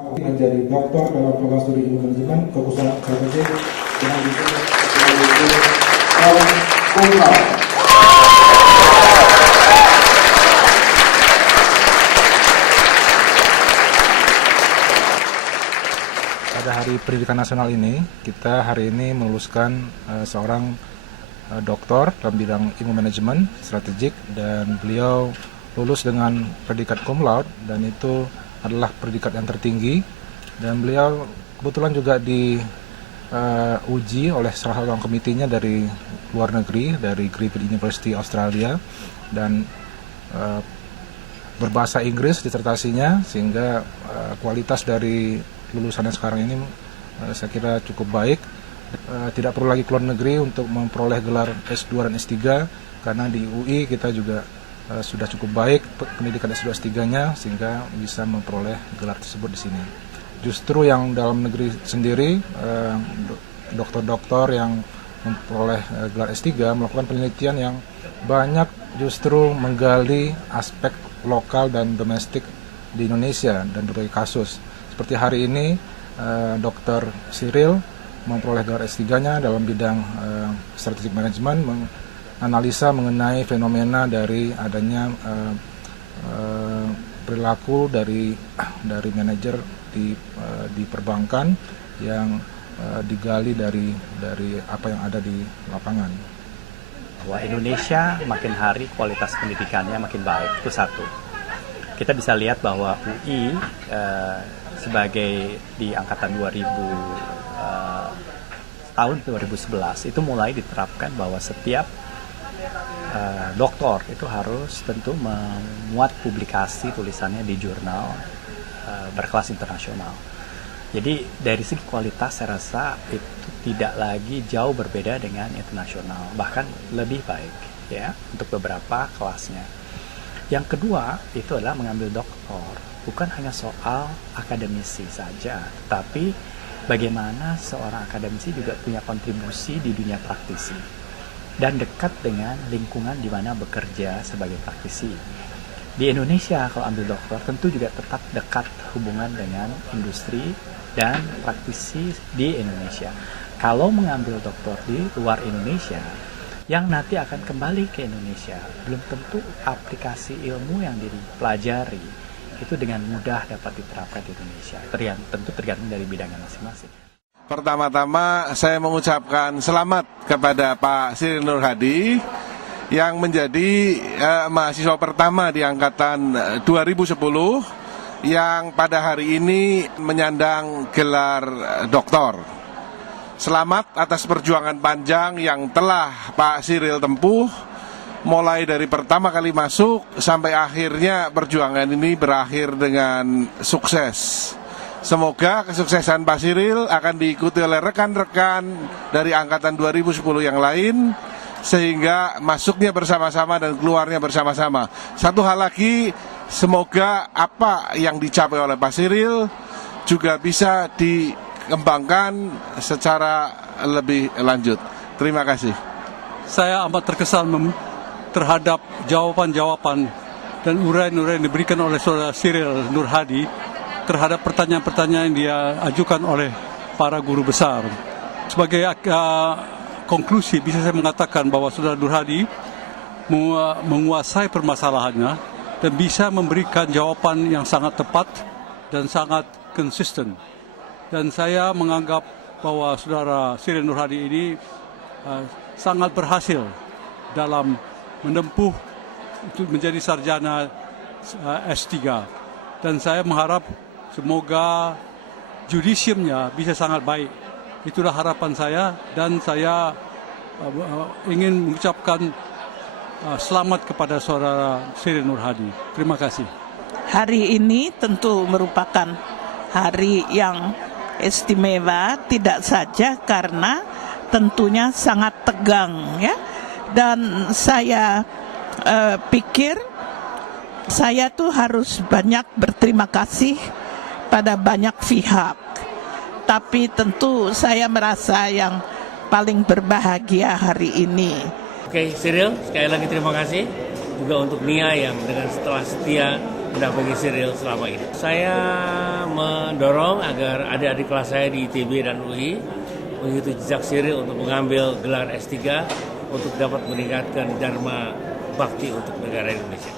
menjadi doktor dalam program studi ilmu manajemen kekhususan strategik dengan diploma cum laude. Pada Hari Pendidikan Nasional ini, kita hari ini meluluskan seorang doktor dalam bidang ilmu manajemen strategik, dan beliau lulus dengan predikat cum laude, dan itu adalah predikat yang tertinggi. Dan beliau kebetulan juga diuji oleh salah satu komitinya dari luar negeri, dari Griffith University Australia, dan berbahasa Inggris disertasinya, sehingga kualitas dari lulusannya sekarang ini saya kira cukup baik. Tidak perlu lagi keluar negeri untuk memperoleh gelar S2 dan S3, karena di UI kita juga sudah cukup baik pendidikan S2 S3-nya, sehingga bisa memperoleh gelar tersebut di sini. Justru yang dalam negeri sendiri, dokter-dokter yang memperoleh gelar S3 melakukan penelitian yang banyak justru menggali aspek lokal dan domestik di Indonesia dan berbagai kasus. Seperti hari ini, Dr. Cyril memperoleh gelar S3-nya dalam bidang strategic management, menganalisa mengenai fenomena dari adanya perilaku dari manajer di perbankan yang digali dari apa yang ada di lapangan. Bahwa Indonesia makin hari kualitas pendidikannya makin baik, itu satu. Kita bisa lihat bahwa UI sebagai di angkatan 2011 itu mulai diterapkan bahwa setiap doktor itu harus tentu memuat publikasi tulisannya di jurnal berkelas internasional. Jadi dari segi kualitas saya rasa itu tidak lagi jauh berbeda dengan internasional, bahkan lebih baik ya untuk beberapa kelasnya. Yang kedua itu adalah mengambil doktor. Bukan hanya soal akademisi saja, tetapi bagaimana seorang akademisi juga punya kontribusi di dunia praktisi dan dekat dengan lingkungan di mana bekerja sebagai praktisi. Di Indonesia kalau ambil doktor tentu juga tetap dekat hubungan dengan industri dan praktisi di Indonesia. Kalau mengambil doktor di luar Indonesia yang nanti akan kembali ke Indonesia, belum tentu aplikasi ilmu yang dipelajari itu dengan mudah dapat diterapkan di Indonesia. Tentu tergantung dari bidangnya masing-masing. Pertama-tama saya mengucapkan selamat kepada Pak Cyril Nur Hadi yang menjadi mahasiswa pertama di angkatan 2010 yang pada hari ini menyandang gelar doktor. Selamat atas perjuangan panjang yang telah Pak Cyril tempuh, mulai dari pertama kali masuk sampai akhirnya perjuangan ini berakhir dengan sukses. Semoga kesuksesan Pak Cyril akan diikuti oleh rekan-rekan dari angkatan 2010 yang lain, sehingga masuknya bersama-sama dan keluarnya bersama-sama. Satu hal lagi, semoga apa yang dicapai oleh Pak Cyril juga bisa dikembangkan secara lebih lanjut. Terima kasih. Saya amat terkesan terhadap jawaban-jawaban dan uraian-uraian yang diberikan oleh Saudara Cyril Nur Hadi terhadap pertanyaan-pertanyaan yang dia ajukan oleh para guru besar. Sebagai konklusi bisa saya mengatakan bahwa Saudara Nur Hadi menguasai permasalahannya dan bisa memberikan jawaban yang sangat tepat dan sangat konsisten. Dan saya menganggap bahwa Saudara Cyril Nur Hadi ini sangat berhasil dalam menempuh untuk menjadi sarjana S3. Dan saya mengharap semoga judisiumnya bisa sangat baik. Itulah harapan saya, dan saya ingin mengucapkan selamat kepada saudara Cyril Nur Hadi. Terima kasih. Hari ini tentu merupakan hari yang istimewa, tidak saja karena tentunya sangat tegang ya. Dan saya pikir saya tuh harus banyak berterima kasih pada banyak pihak. Tapi tentu saya merasa yang paling berbahagia hari ini. Oke, Cyril, sekali lagi terima kasih juga untuk Nia yang dengan setelah setia mendampingi Cyril selama ini. Saya mendorong agar adik-adik kelas saya di ITB dan UI mengikuti jejak Cyril untuk mengambil gelar S3 untuk dapat meningkatkan dharma bakti untuk negara Indonesia.